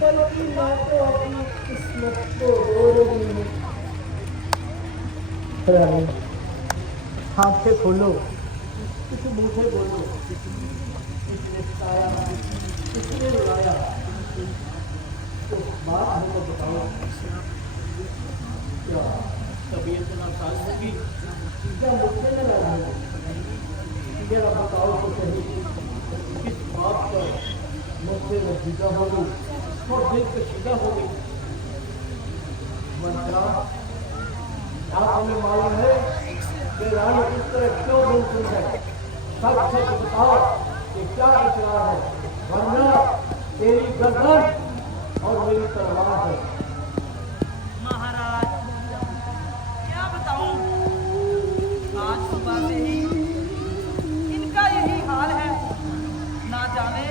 बल्कि मैं तो अपनी किस्मत को रो रही हूँ। आंखें खोलो, कुछ मुंह से बोलो। किसने सताया, किसने रुलाया, तो बात हमको बताओ। क्या तबीयत नासाज होगी, क्या मुझसे न लड़ाई? जरा बताओ तो सही, किस बात पर मुझसे नतीजा होगी और दिल कशीदा होगी? मंत्रा, आप हमें मालूम है कि रानी इस तरह क्यों बोलती है? सच सच बताओ कि क्या इकरार है, वरना तेरी गर्दन और मेरी तलवार है। महाराज, क्या बताऊं, आज सुबह से ही इनका यही हाल है। ना जाने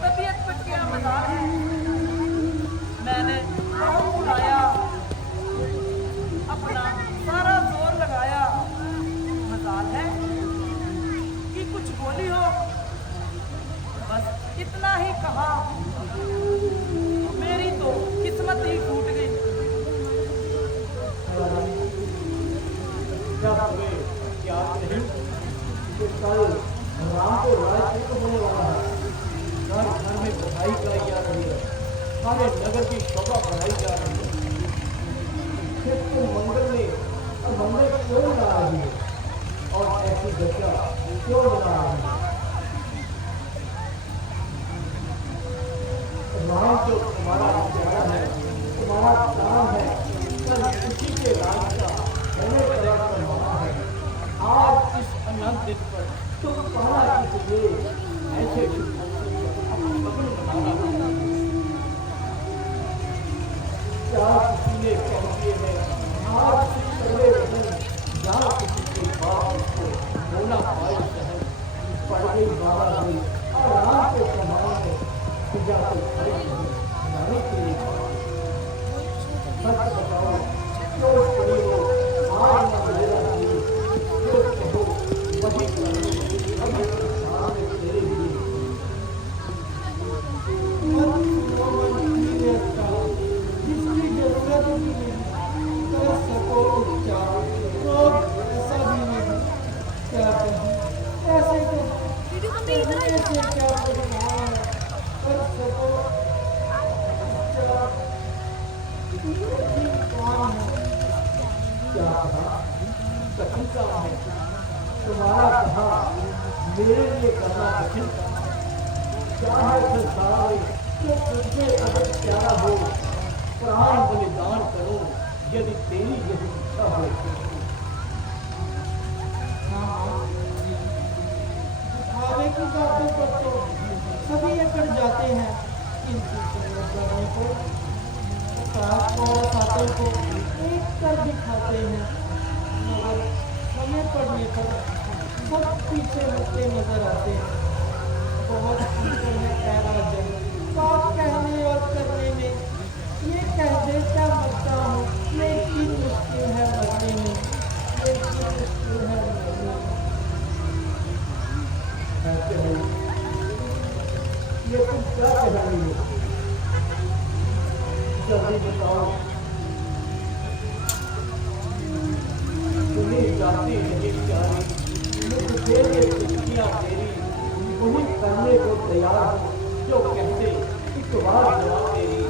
तबीयत पर क्या मजाल है। मैंने बहुत बुलाया, अपना सारा जोर लगाया, मजाल है कि कुछ बोली हो। बस इतना ही कहा, मेरी तो किस्मत ही टूट गई। क्या तुम्हें याद नहीं कि कल राम को राजपूत होने वाला है? घर घर में बधाई गाई जा रही है, सारे नगर की शोभा बढ़ाई जा रही है। फिर तुम मंगल में और मंगल क्यों बना रही है और ऐसी दशा क्यों बना रही है? राम जो तुम्हारा प्यारा है, तुम्हारा काम है, कल उसी के राज का हमें कलर करवाना है। आज इस अनंत दिन पर तुम पहला इसलिए ऐसे अपनी मगन बनाना है। क्या किसी ने पहुंचे हैं आज से पहले वचन, जहाँ किसी के बाप को बोला पाए शहर पड़ गई बाबा गई और राम के समान है पूजा को खड़े बनाने के लिए। सच बताओ, क्यों पड़ी हो आज न मेरा दिल, जो कहो वही करो, अभी सामने तेरे लिए। मन जिसकी जरूरत भी नहीं कर सको उपचार, रोग ऐसा भी नहीं। क्या कहें ऐसे तो ऐसे क्या परिणाम कर सको उपचार, कठिन काम है। क्या कहा? कठिन काम है? तुम्हारा कहा मेरे लिए करना कठिन काम है। क्या है संसार में जो तुझे अगर प्यारा हो, प्राण बलिदान करो यदि तेरी यही इच्छा हो। दिखावे की बातों पर तो सभी अकड़ जाते हैं, किंतु करने को सात और सातों को एक कर दिखाते हैं, मगर समय पड़ने पर सब पीछे हटते नजर आते हैं। बहुत अंतर है ऐ राजन, बात कहने और करने में। ये कह देता मरता हूँ, लेकिन मुश्किल है मरने में, लेकिन मुश्किल है मरने में। कहते हो ये तुम क्या कह रही हो? जल्दी बताओ। तुम्हें जाती नहीं प्यारी, मुझे ये खुशियाँ तेरी वही करने को तैयार हो जो कहते एक बार जवाब तेरी।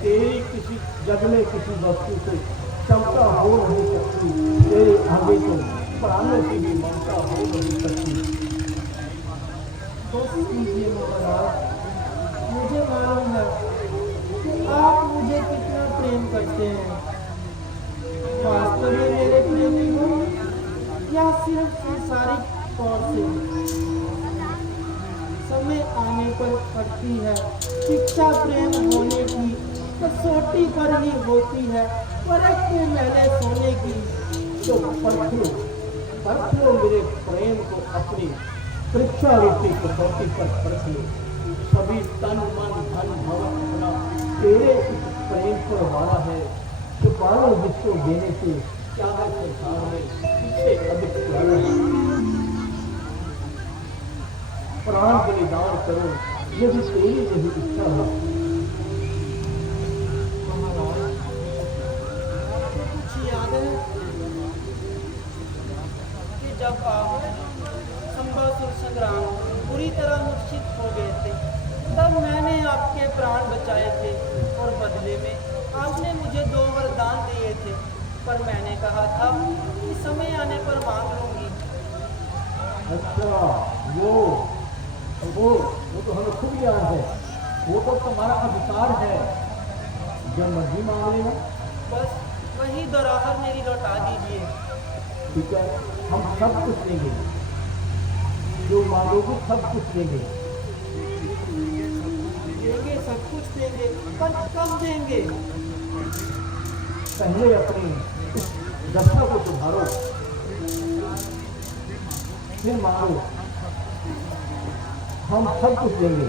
तेरी किसी जग में किसी वस्तु से क्षमता हो नहीं सकती, तेरे आगे तो प्राणों की भी ममता हो नहीं सकती। बस कीजिए महाराज, मुझे मालूम है कि आप मुझे कितना प्रेम करते हैं। वास्तव में मेरे प्रेमी हो या सिर्फ सांसारिक तौर से? समय आने पर पड़ती है शिक्षा प्रेम होने की, कसौटी पर ही होती है परख के मैले सोने की। तो परखो परखो मेरे प्रेम को अपनी, परीक्षा रूपी कसौटी पर परख लो। सभी तन मन धन भवन अपना तेरे इस प्रेम पर वाला है। जो बालों जिसको देने से क्या है संसार में इससे अधिक प्यारा है। प्राण बलिदान करो यदि तेरी यही इच्छा हो। कुछ याद है कि जब आप संभासुर संग्राम पूरी तरह मूर्छित हो गए थे, तब मैंने आपके प्राण बचाए थे और बदले में आपने मुझे 2 वरदान दिए थे, पर मैंने कहा था कि समय आने पर मांग लूंगी। अच्छा, वो तो हमें खुद याद है। वो तो तुम्हारा अधिकार है, जब मर्जी मांग लेना। बस वही धरोहर मेरी लौटा दीजिए। ठीक है, हम सब कुछ देंगे, जो मांगोगे सब कुछ देंगे। देंगे, सब कुछ देंगे, पर कब देंगे? पहले अपनी इस दशा को सुधारो, फिर मांगो। हम सब कुछ देंगे,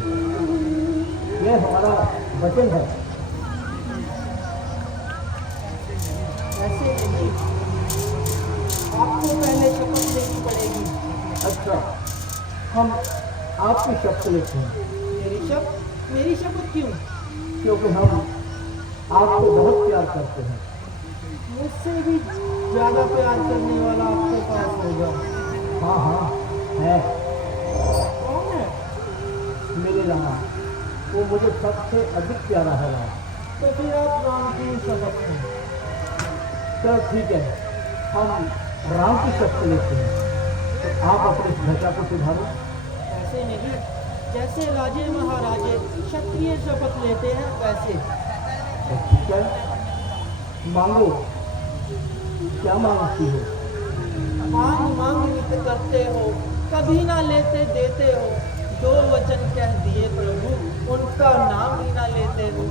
यह हमारा वचन है। ऐसे नहीं, आपको पहले शपथ लेनी पड़ेगी। अच्छा, हम आपकी शपथ लेते हैं। मेरी शपथ क्यों? क्योंकि हम आपको बहुत प्यार करते हैं। मुझसे भी ज्यादा प्यार करने वाला आपके पास होगा। हाँ हाँ है, कौन है? मेरे राम, वो मुझे सबसे अधिक प्यारा है राम। तो फिर आप राम की शपथ लें। चलो ठीक है, हम राम की शपथ लेते हैं। तो आप अपनी भाषा को सुधारो। ऐसे नहीं, जैसे राजे महाराजे क्षत्रिय शपथ लेते हैं वैसे। तो ठीक है, मांगो, क्या मांगती हो? मांग मांग नित करते हो, कभी ना लेते देते हो। 2 वचन कह दिए प्रभु, उनका नाम ही ना लेते हो।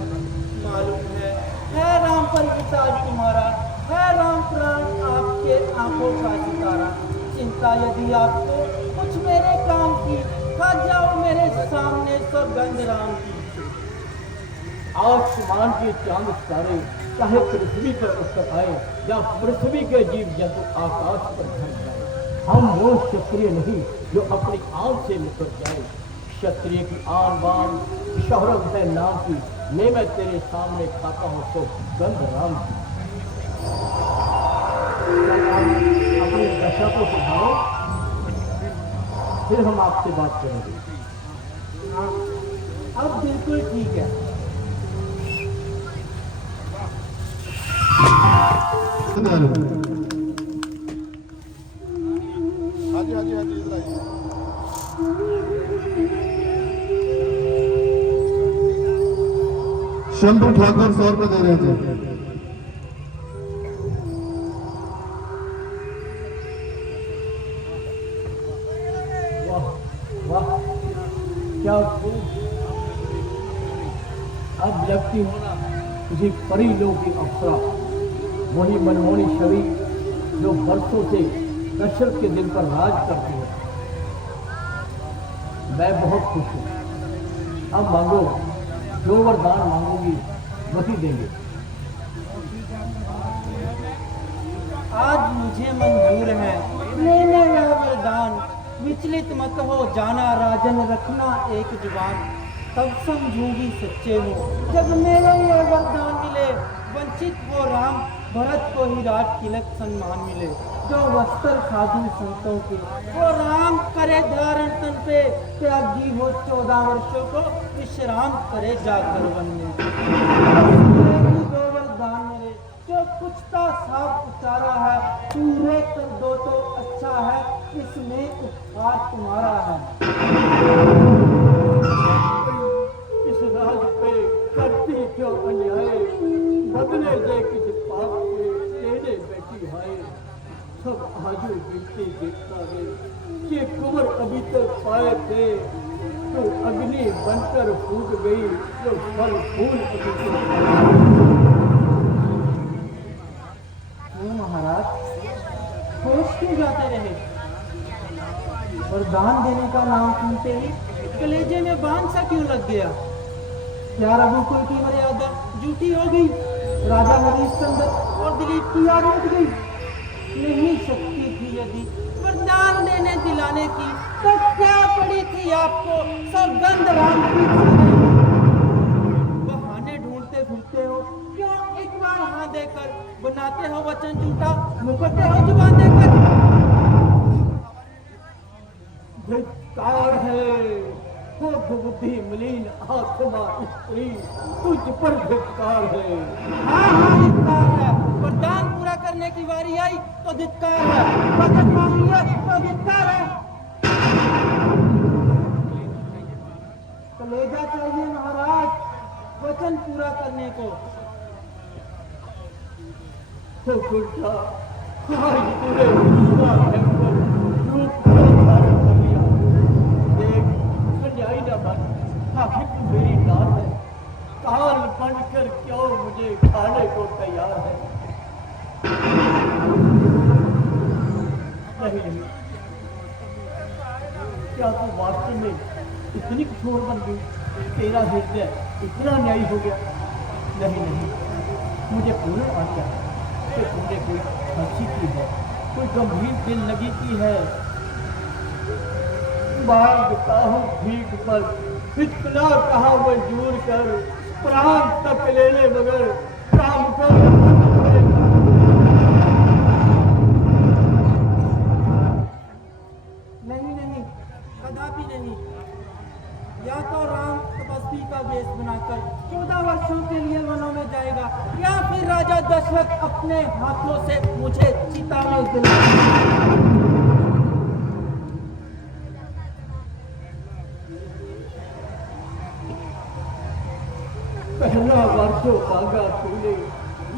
मालूम है राम पर विचार तुम्हारा, है राम प्राण आपके आंखों का सितारा। चिंता यदि आपको कुछ मेरे काम की, खा जाओ मेरे सामने सौगंध राम की। आसमान के चांद तारे चाहे पृथ्वी पर उतर आए या पृथ्वी के जीव जंतु आकाश पर धर जाए, हम वो क्षत्रिय नहीं जो अपनी आन से मुकर जाए। क्षत्रिय की आन बान शोहरत है नाम की, मैं तेरे सामने खाता हूँ तो गंध राम की। अपनी दशा को सुधारो, फिर हम आपसे बात करेंगे। हाँ, अब बिल्कुल ठीक है। हाँ जी इधर आइए। शंभू ठाकुर 100 रुपये दे रहे थे। वाह वाह, क्या खूब। अब लगती हो ना किसी परी लोग की अप्सरा, वही मनमोहनी छवि जो बरसों से दशरथ के दिल पर राज करती है। मैं बहुत खुश हूँ। अब मांगो, जो वरदान मांगोगी वही देंगे। आज मुझे मंजूर है, लेना यह वरदान। विचलित मत हो जाना राजन, रखना एक जुबान। तब समझूंगी सच्चे हो जब मेरे यह वरदान मिले। वंचित हो राम, भरत को ही राज तिलक सम्मान मिले। जो वस्त्र साधु संतों के, वो राम करे धारण तन पे। त्यागी हो 14 वर्षों को, विश्राम करे जाकर वन में। दो वरदान मिले, जो कुछ का साफ उतारा है। पूरे कर दो तो अच्छा है, इसमें उपकार तुम्हारा है। इस राज पे करती क्यों अन्याय, बदले दे किसी पाप के तेरे बेटी हाय। सब आजू गिनती देखता है, ये कुंवर अभी तक पाए थे। तो अग्नि बनकर फूट गई, जो फल फूल अभी क्यों महाराज, होश क्यों जाते रहे? वरदान देने का नाम सुनते ही कलेजे में बांध सा क्यों लग गया? क्या रघुकुल की मर्यादा झूठी हो गई? राजा हरिश्चंद्र और दिलीप की याद उठ गई? नहीं शक्ति थी यदि वरदान देने दिलाने की, तो क्या पड़ी थी आपको सौगंध राम की? बहाने ढूंढते फिरते हो, क्यों एक बार हाँ देकर बनाते हो वचन झूठा, मुकरते हो जुबान देकर? धिक्कार है खुद बुद्धि मलिन आत्मा स्त्री, तुझ पर धिक्कार है। हाँ हाँ धिक्कार है। वरदान पूरा करने की बारी आई तो धिक्कार है, वचन मांग लिया तो धिक्कार है। कलेजा चाहिए महाराज वचन पूरा करने को। तो उल्टा आज पूरे गुस्सा भयंकर रूप को धारण कर लिया। देख खंजाई न बन, आखिर तू मेरी नार है, काल बनकर क्यों मुझे खाने को तैयार है? नहीं, क्या तू वास्तव में इतनी कठोर बन गई? तेरा हृदय इतना न्यायी हो गया? नहीं, मुझे पूर्ण आशा है कि तुमने कोई हंसी की है, कोई गंभीर दिल लगी की है। मांगता हूँ भीख पर, इतना कहा मंजूर कर, प्राण तक ले ले मगर काम कर। नहीं, कदापि नहीं। या तो राम तपस्वी का वेश बनाकर 14 वर्षों के लिए वनों में जाएगा, या फिर राजा दशरथ अपने हाथों से मुझे चिता में जलाएगा। पहला वर्षो मांगा तूने,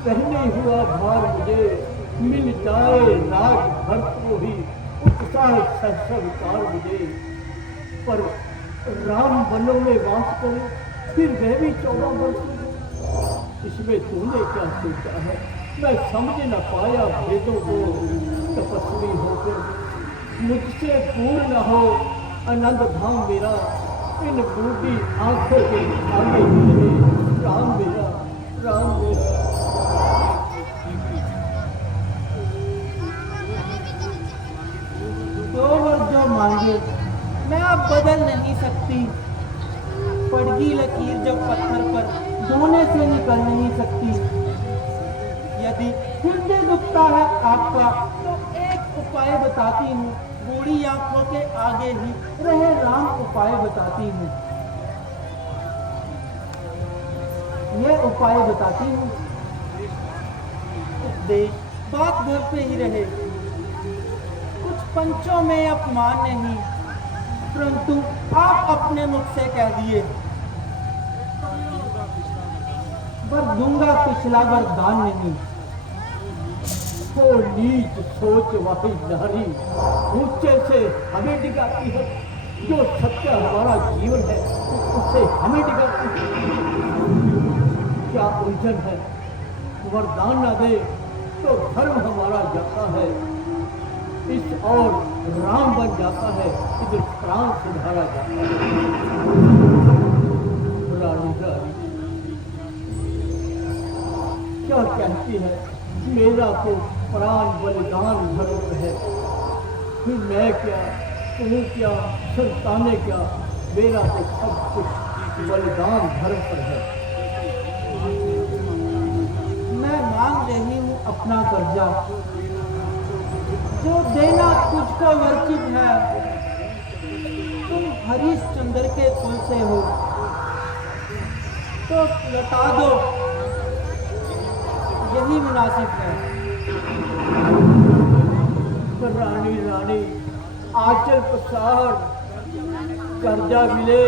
पहले हुआ भार मुझे, मिल जाए राज भर को ही उत्साह स्वीकार मुझे। पर राम वनों में वास करे, फिर वह भी 14 वर्ष। इसमें तूने क्या सोचा है? मैं समझ न पाया भेदों को। तपस्वी होकर मुझसे दूर न हो आनंद धाम मेरा, इन बूढ़ी आंखों के आगे ही राम मेरा, राम मेरा। दो वर्ष जो मांगे मैं अब बदल नहीं सकती। पड़गी लकीर जब पत्थर पर धोने से निकल नहीं सकती। यदि हृदय दुखता है आपका तो एक उपाय बताती हूँ। बूढ़ी आंखों के आगे ही रहे राम उपाय बताती हूँ। ये उपाय बताती हूँ। उपदेश बात घर पे ही रहे। कुछ पंचों में अपमान नहीं, परंतु आप अपने मुख से कह दिए, वर दूंगा पिछला वरदान नहीं। वो नीच सोच वाली नारी ऊंचे से हमें डिगाती है। जो सत्य हमारा जीवन है उससे हमें डिगाती है। क्या उलझन है? वरदान न दे तो धर्म हमारा जाता है, इस और राम बन जाता है, इधर प्राण सुधारा जाता है। रानी क्या कहती है? मेरा तो प्राण बलिदान धर्म है। फिर मैं क्या, तू क्या, संतानें क्या, मेरा तो सब कुछ बलिदान धर्म पर है। मैं मांग रही हूँ अपना कर्जा, जो देना तुझको वर्जित है। तुम हरिश्चंद्र के कुल से हो तो लौटा दो, यही मुनासिब है। रानी आंचल पसार, कर्जा मिले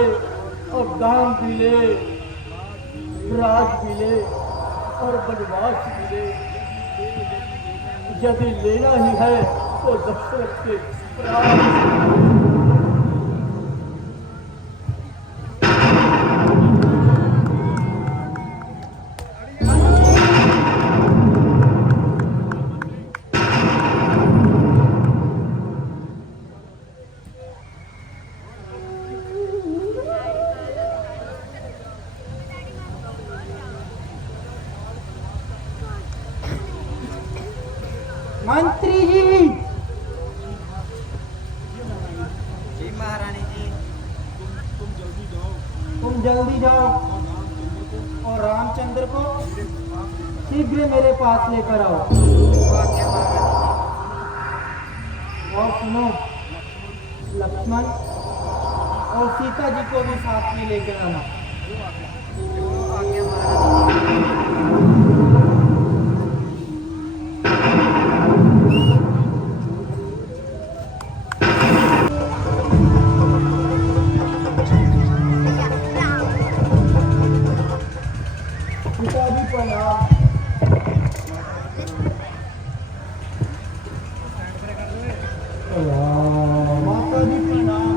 और दाम मिले, राज मिले और बनवास मिले। यदि लेना ही है तो दशरथ के प्राण। पास लेकर आओ। और सुनो, लक्ष्मण और सीता जी को भी साथ में लेकर आना। पिताजी प्रणाम। माता जी प्रणाम।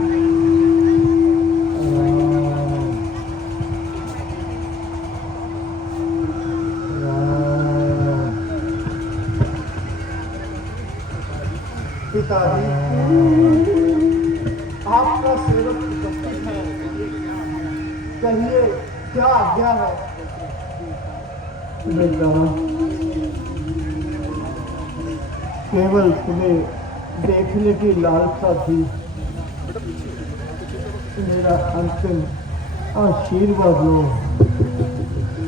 पिताजी, आपका सेवक उपस्थित है, कहिए क्या आज्ञा है? बेटा, केवल तुम्हें देखने की लालसा थी, मेरा अंतिम आशीर्वाद लो।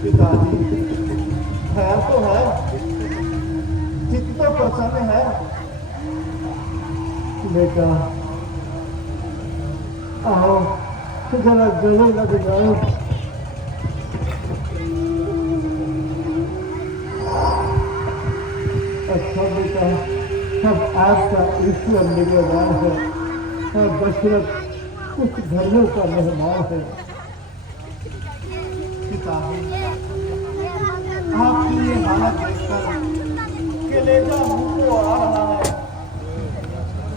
पिताजी, है तो है, चित्त तो प्रसन्न है। बेटा आओ, जरा गले लग जाओ। अच्छा बेटा, सब आपका ईश्वर निगरान है और दशरथ कुछ घरों का मेहमान है। पिताजी, आपकी ये हालत देखकर कलेजा मुंह को आ रहा है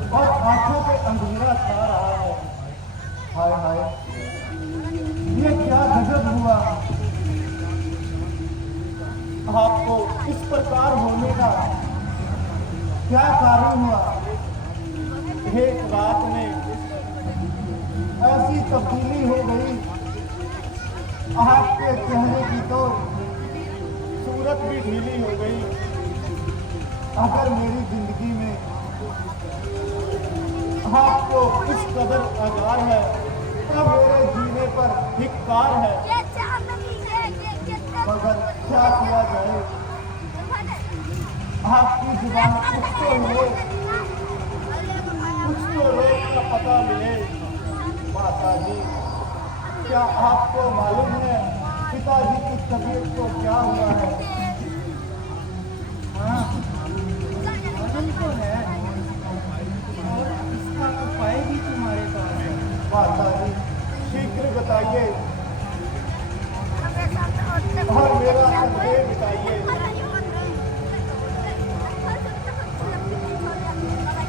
और आंखों पे अंधेरा छा रहा है। हाय हाय, ये क्या गजब हुआ। आपको इस प्रकार होने का क्या कारण हुआ? एक रात में ऐसी तब्दीली हो गई, आपके चेहरे की तो सूरत भी ढीली हो गई। अगर मेरी जिंदगी में आपको इस कदर आगार है तो मेरे जीने पर धिक्कार है। मगर क्या किया जाए, आपकी जुबान कुछ तो मिले, कुछ तो रोग का पता मिले। माता जी, क्या आपको मालूम है पिताजी की तबीयत को क्या हुआ है? हाँ, मालूम तो है और इसका उपाय भी तुम्हारे पास है। माता जी, शीघ्र बताइए और मेरा संदेह मिटाइए।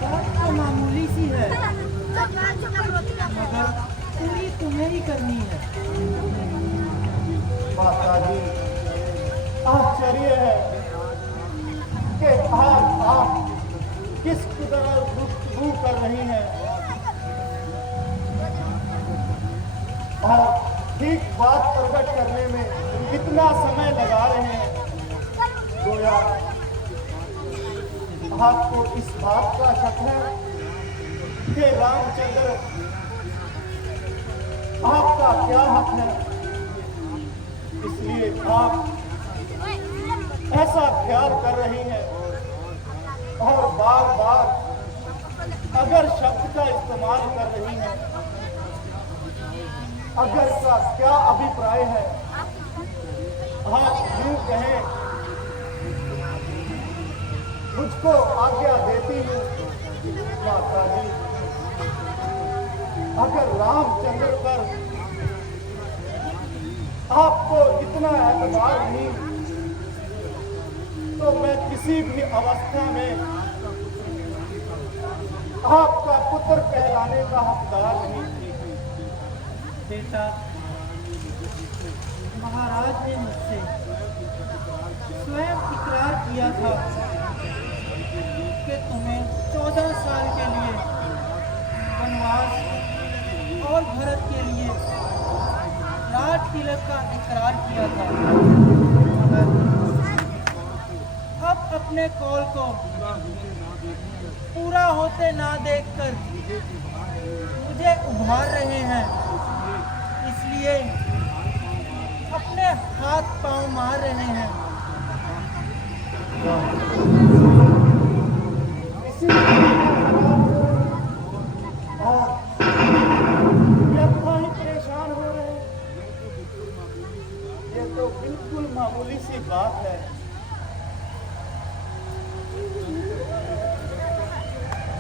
बात तो मामूली सी है, मगर पूरी तुम्हें ही करनी है। माता जी, आश्चर्य है कि आप किस तरह गुफ्तगू कर रही हैं और ठीक बात प्रकट करने में कितना समय लगा रहे हैं। गोया आपको इस बात का शक है कि रामचंद्र आपका क्या हक है, इसलिए आप ऐसा ख्याल कर रही हैं और बार बार अगर शब्द का इस्तेमाल कर रही हैं। अगर का क्या अभिप्राय है, आप यूं कहें, मुझको आज्ञा देती हूँ। माता जी, अगर रामचंद्र पर आपको इतना एतबार नहीं तो मैं किसी भी अवस्था में आपका पुत्र कहलाने का हकदार नहीं। बेटा, महाराज ने मुझसे स्वयं इकरार किया था कि तुम्हें 14 साल के लिए वनवास और भरत के लिए राज तिलक का इकरार किया था। मगर अब अपने कौल को पूरा होते ना देखकर मुझे उभार रहे हैं, इसलिए अपने हाथ पांव मार रहे हैं। इसी और यथा ही परेशान हो रहे हैं। ये तो बिल्कुल मामूली सी बात है।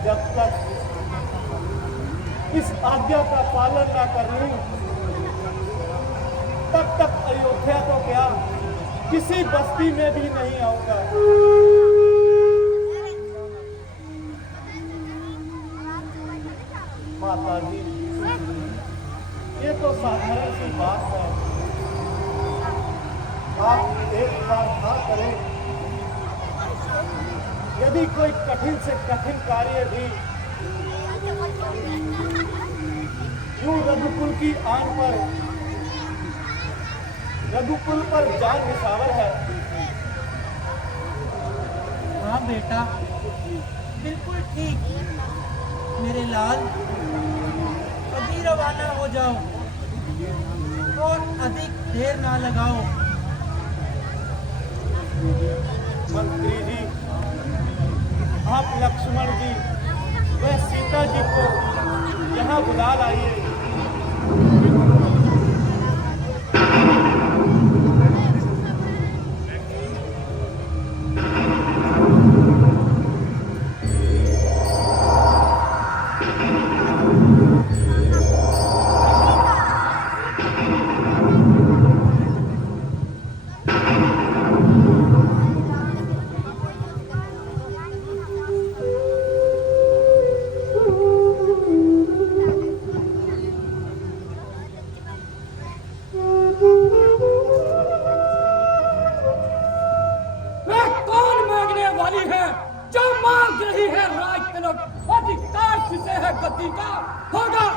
जब तक इस आज्ञा का पालन ना कर लूं, तब तक अयोध्या तो क्या किसी बस्ती में भी नहीं आऊंगा। माता जी, ये तो साधारण सी बात है। आप एक बार ना करें। यदि कोई कठिन से कठिन कार्य भी यूं रघुकुल की आन पर, रघुकुल पर जान निछावर है। हाँ बेटा, बिल्कुल ठीक। मेरे लाल, अभी रवाना हो जाओ और अधिक देर ना लगाओ। मंत्री जी, आप लक्ष्मण जी व सीता जी को यहाँ बुला लाइए।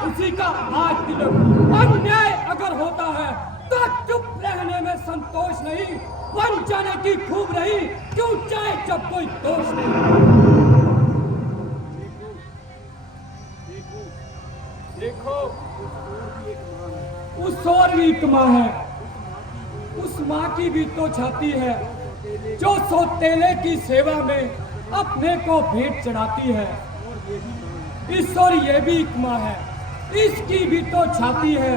उसी का आज तिलक। अन्याय अगर होता है तो चुप रहने में संतोष नहीं, बन जाने की खूब रही, क्यों चाहे जब कोई दोष नहीं। देखो, उस और भी एक माँ है, उस माँ की भी तो छाती है जो सौतेले की सेवा में अपने को भेंट चढ़ाती है। इस और ये भी एक माँ है, इसकी भी तो छाती है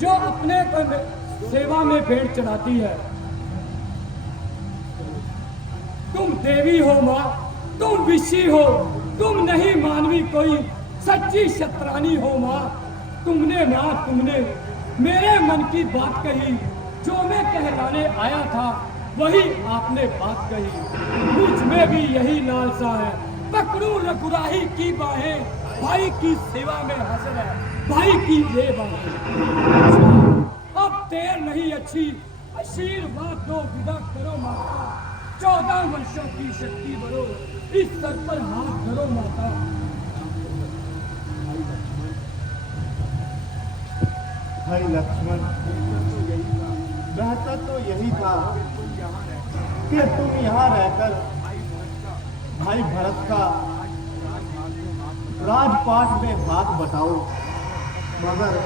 जो अपने को सेवा में भेंट चढ़ाती है। तुम देवी हो माँ, तुम विषी हो, तुम नहीं मानवी कोई सच्ची शतरानी हो माँ। तुमने माँ, तुमने मेरे मन की बात कही, जो मैं कहलाने आया था वही आपने बात कही। मुझ में भी यही लालसा है, पकड़ूं रघुराही की बाहें, भाई की सेवा में हाजिर है, भाई की ये बाहें। अब देर नहीं अच्छी, आशीर्वाद दो, विदा करो माता। 14 वर्षों की शक्ति बरो, इस सर पर हाथ धरो माता। भाई लक्ष्मण, बेहतर तो यही था कि तुम यहाँ रहकर भाई भरत का राजपाट में हाथ बटाओ, मगर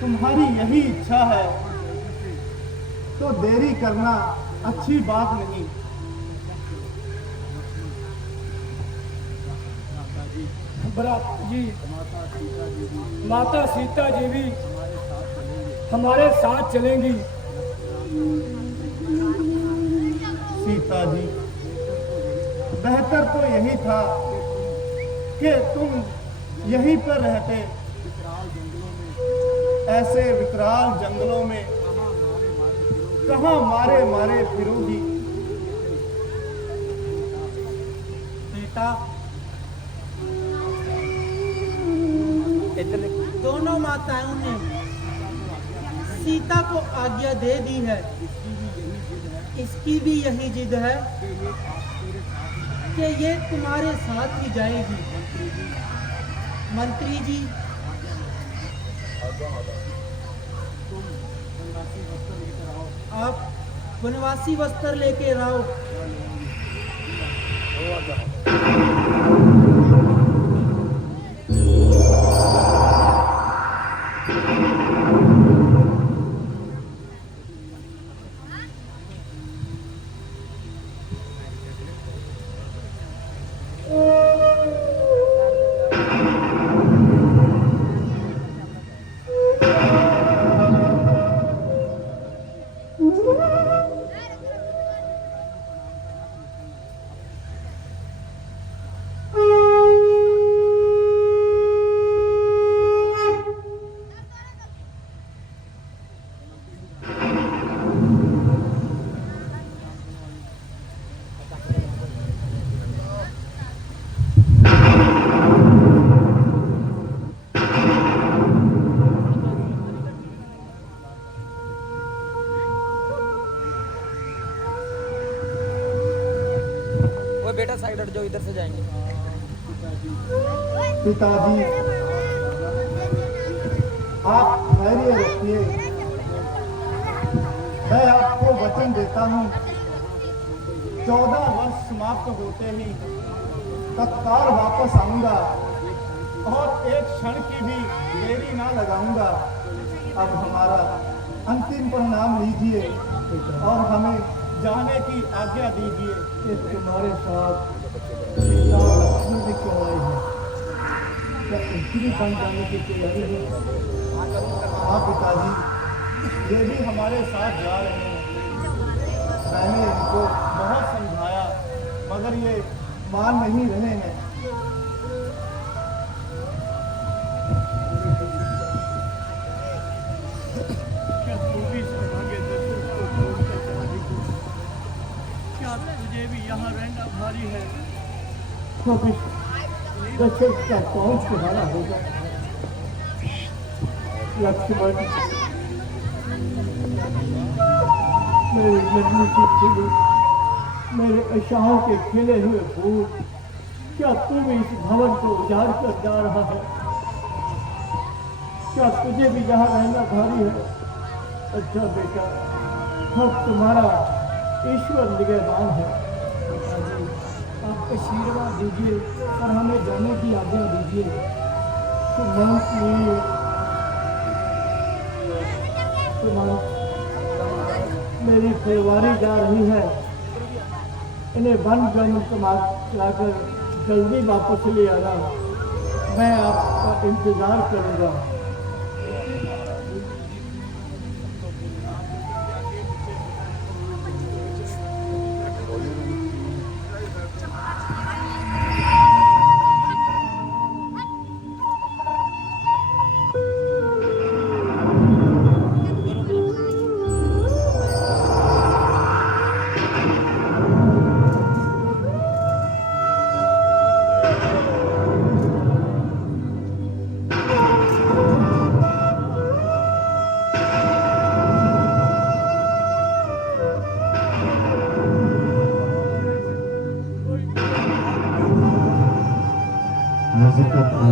तुम्हारी यही इच्छा है तो देरी करना अच्छी बात नहीं। भरत जी, माता सीता जी भी हमारे साथ चलेंगी। सीता जी, बेहतर तो यही था कि तुम यहीं पर रहते, ऐसे विकराल जंगलों में कहां मारे मारे फिरोगी। बेटा, दोनों माताओं ने सीता को आज्ञा दे दी है। इसकी भी यही जिद है कि ये तुम्हारे साथ ही जाएगी। मंत्री जी, आप वनवासी वस्त्र लेके आओ। इधर से जाएंगे। पिताजी आप धैर्य रखिए, मैं आपको वचन देता हूँ 14 वर्ष समाप्त होते ही तत्काल वापस आऊंगा और एक क्षण की भी देरी ना लगाऊंगा। अब हमारा अंतिम परिणाम लीजिए और हमें जाने की आज्ञा दीजिए। ये तुम्हारे साथ लक्ष्मण जी क्यों आए हैं? क्या इनकी भी बन जाने की तैयारी है? हाँ पिताजी, ये भी हमारे साथ जा रहे हैं। मैंने इनको बहुत समझाया मगर ये मान नहीं रहे हैं। क्या तू भी सौभाग्य दर्शन को छोड़कर चली गई? क्या तुझे भी यहाँ रहना भारी है? तो भी दशरथ का कौन सहारा होगा? लक्ष्मण, मेरी नन्ही सी खिली, मेरे आशाओं के खिले हुए फूल, क्या तू भी इस भवन को उजाड़ कर जा रहा है? क्या तुझे भी यहाँ रहना भारी है? अच्छा बेटा, अब तुम्हारा ईश्वर निगहबान है। पिताजी, आप आशीर्वाद दीजिए और हमें जाने की आज्ञा दीजिए। मेरी परिवारी जा रही है, इन्हें वन गम चलाकर जल्दी वापस ले आना। मैं आपका इंतजार करूंगा।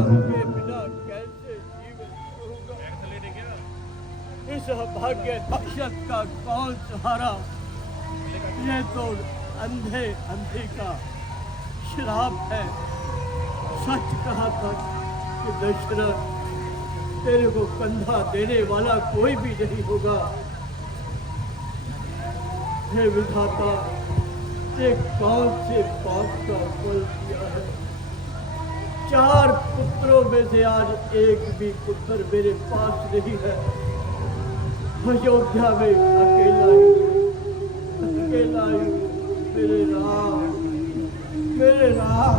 के बिना कैसे जीवन होगा? इस भाग्य दशरथ का कौन सहारा? ये तो अंधे अंधे का श्राप है। सच कहा था कि दशरथ, तेरे को कंधा देने वाला कोई भी नहीं होगा। हे विधाता, ये कौन से पाप का फल किया है? 4 पुत्रों में से आज एक भी पुत्र मेरे पास नहीं है। अयोध्या में अकेला ही मेरे राम, मेरे राम।